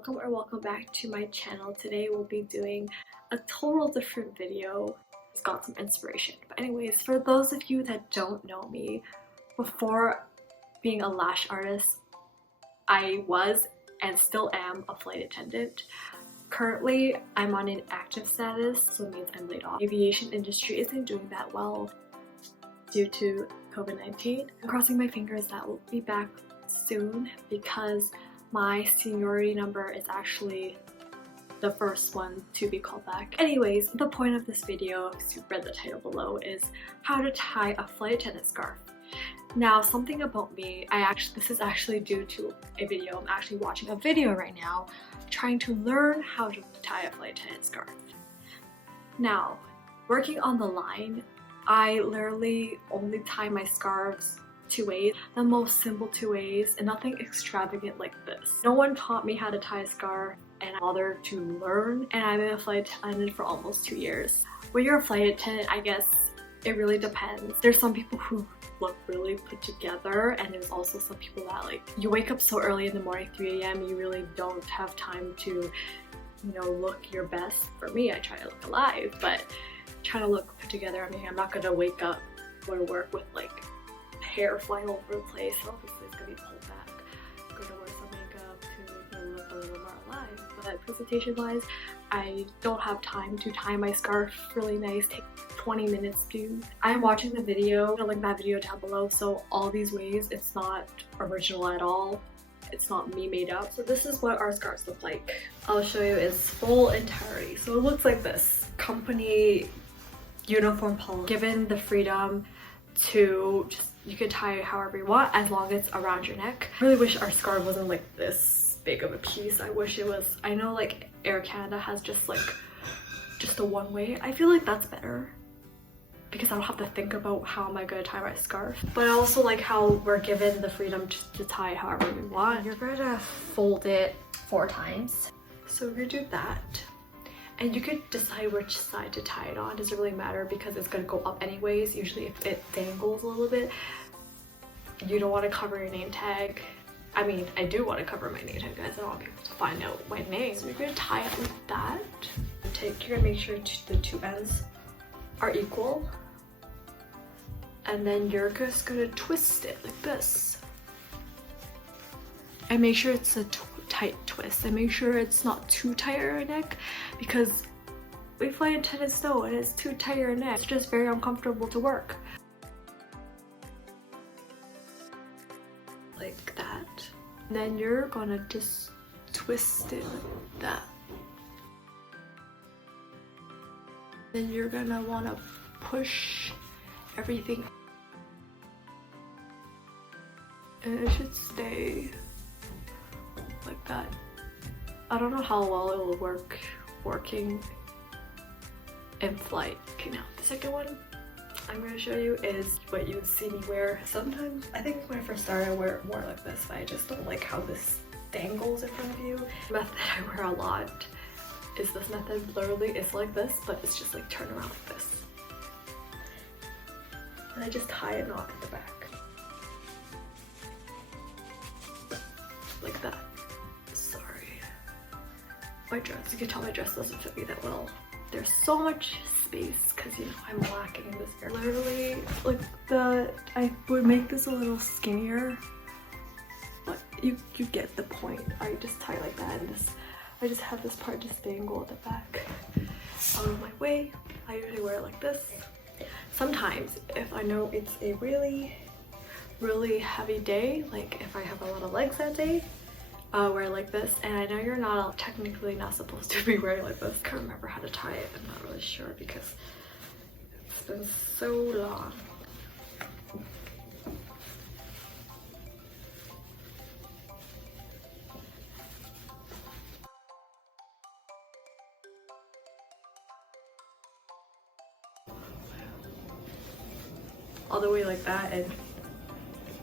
welcome or welcome back to my channel. Today we'll be doing a total different video. It's got some inspiration. But anyways, for those of you that don't know me, before being a lash artist, I was and still am a flight attendant. Currently, I'm on an active status, so it means I'm laid off. Aviation industry isn't doing that well due to COVID-19. I'm crossing my fingers that we'll be back soon because my seniority number is actually the first one to be called back. Anyways, the point of this video, because you read the title below, is how to tie a flight attendant scarf. Now, something about me, this is actually due to a video. I'm actually watching a video right now trying to learn how to tie a flight attendant scarf. Now, working on the line, I literally only tie my scarves two ways, the most simple two ways, and nothing extravagant like this. No one taught me how to tie a scarf and I bothered to learn, and I've been a flight attendant for almost 2 years. When you're a flight attendant, I guess it really depends. There's some people who look really put together, and there's also some people that, like, you wake up so early in the morning, 3 a.m, you really don't have time to, you know, look your best. For me, I try to look alive, but trying to look put together. I mean, I'm not gonna wake up, go to work with like hair flying all over the place. Obviously it's gonna be pulled back. Go to wear some makeup to, you know, look a little more alive. But presentation wise, I don't have time to tie my scarf really nice. Take 20 minutes to. I'm watching the video, I'll link that video down below. So all these ways, it's not original at all. It's not me made up. So this is what our scarves look like. I'll show you its full entirety. So it looks like this. Company uniform polo. Given the freedom to just, you could tie it however you want as long as it's around your neck. I really wish our scarf wasn't like this big of a piece. I wish it was, I know like Air Canada has just a one way. I feel like that's better because I don't have to think about how am I gonna tie my scarf. But I also like how we're given the freedom to tie however we want. You're gonna fold it 4 times. So we're gonna do that. And you could decide which side to tie it on. It doesn't really matter because it's gonna go up anyways. Usually if it dangles a little bit, you don't want to cover your name tag. I mean, I do want to cover my name tag, guys. I don't want people to find out my name. So you're gonna tie it like that. You're gonna make sure the 2 ends are equal. And then you're just gonna twist it like this. And make sure it's a tight twist, and make sure it's not too tight around your neck, because we flight attendants know when it's too tight around your neck, it's just very uncomfortable to work. Like that. And then you're gonna just twist it like that. Then you're gonna wanna push everything, and it should stay like that. I don't know how well it will working in flight. Okay, now the second one I'm going to show you is what you would see me wear. Sometimes, I think when I first started, I wear it more like this, but I just don't like how this dangles in front of you. The method I wear a lot is this method. Literally, it's like this, but it's just like turn around like this. And I just tie a knot at the back. Like that. My dress, you can tell my dress doesn't fit me that well. There's so much space because, you know, I'm lacking in this area. Literally, like I would make this a little skinnier, but you get the point. I just tie like that, and I just have this part just dangle at the back. Out of my way, I usually wear it like this. Sometimes, if I know it's a really, really heavy day, like if I have a lot of legs that day, wear it like this. And I know you're technically not supposed to be wearing like this. I can't remember how to tie it. I'm not really sure because it's been so long. All the way like that, and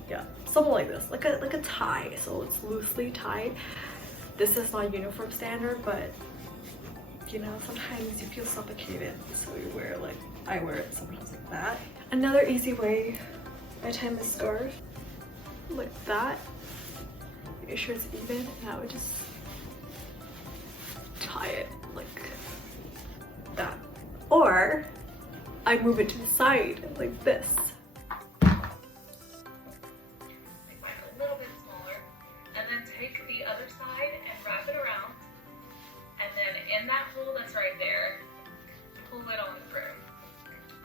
yeah, something like this, like a tie. So it's loosely tied. This is not uniform standard, but you know, sometimes you feel suffocated, so you wear it like, I wear it sometimes like that. Another easy way I tie my scarf like that. Make sure it's even, and I would just tie it like that. Or I move it to the side like this. In that hole that's right there, pull it on through.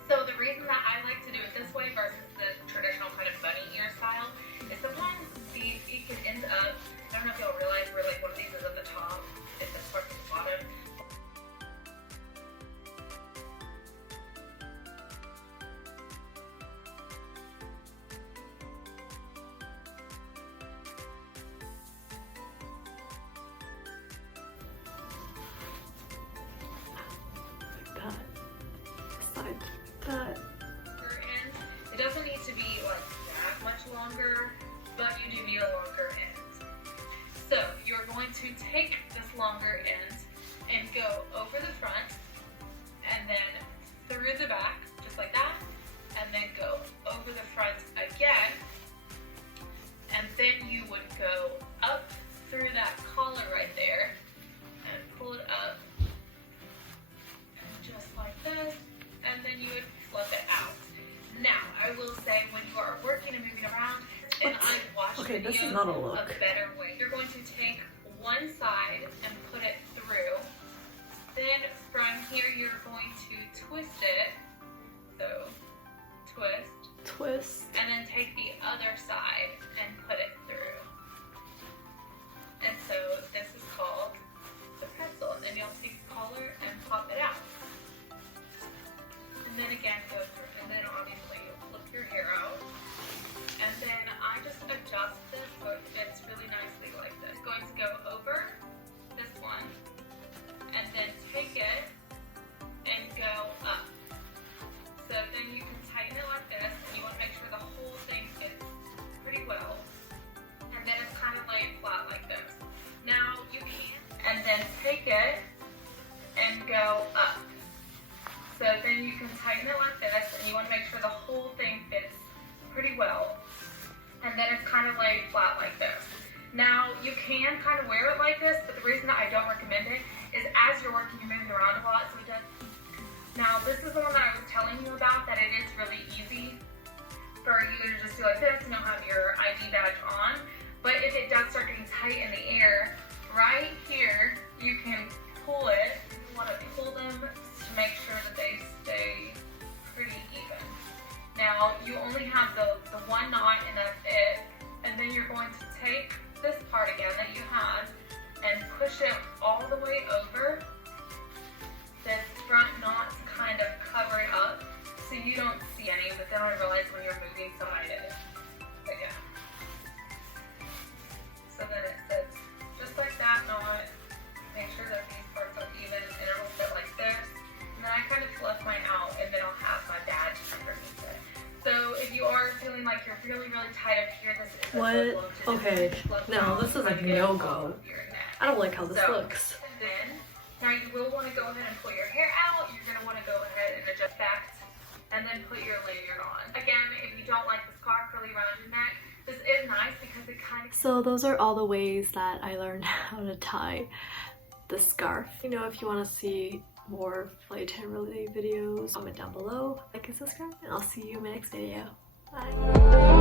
So the reason that I like to do it this way versus the traditional kind of bunny ear style is sometimes it can end up, I don't know if y'all realize where like one of these is at the top and this part's at the bottom. It doesn't need to be like that much longer, but you do need a longer end. So you're going to take this longer end and go over the front and then through the back, just like that, and then go over the front again, and then you would go up through that collar right there and pull it up just like this, and then you would flip it out. Now, I will say when you are working and moving around, and I've watched videos of a better way. You're going to take one side and put it through. Then from here, you're going to twist it. So, twist. And then take the other side and put it through. And so this is called the pretzel. And then you'll take the collar and pop it out. And then again, go through. And then obviously flip your hair out. And then I just adjust this so it fits really nicely like this. Going to go over this one and then take it and go up. So then you can tighten it like this, and you want to make sure the whole thing fits pretty well. And then it's kind of laid flat like this. Now you can, and then take it and go up. So then you can tighten it like this, and you want to make sure the whole thing fits pretty well. And then it's kind of laid flat like this. Now you can kind of wear it like this, but the reason that I don't recommend it is as you're working, you're moving around a lot, so it does. Now this is the one that I was telling you about, that it is really easy for you to just do like this and you'll have your ID badge on. But if it does start getting tight in the air, right here, you can pull it. You want to pull them to make sure that they stay pretty even. Now you only have the one knot and that's it. And then you're going to take this part again that you had and push it all the way over this front knot to kind of cover it up so you don't see any, but then I realize when you're moving side it again. So then it sits just like that knot. Make sure that these parts are even and it will fit like this. And then I kind of fluff mine out and then I'll have my badge underneath it. So if you are feeling like you're really, really tight up here, this is what? Okay, no, this is like no-go. I don't like how this looks. And then, now you will want to go ahead and pull your hair out. You're going to want to go ahead and adjust back and then put your lanyard on. Again, if you don't like the scarf really around your neck, this is nice because it kind of... So those are all the ways that I learned how to tie the scarf. You know, if you want to see more flight attendant related videos, comment down below, like and subscribe, and I'll see you in my next video. Bye!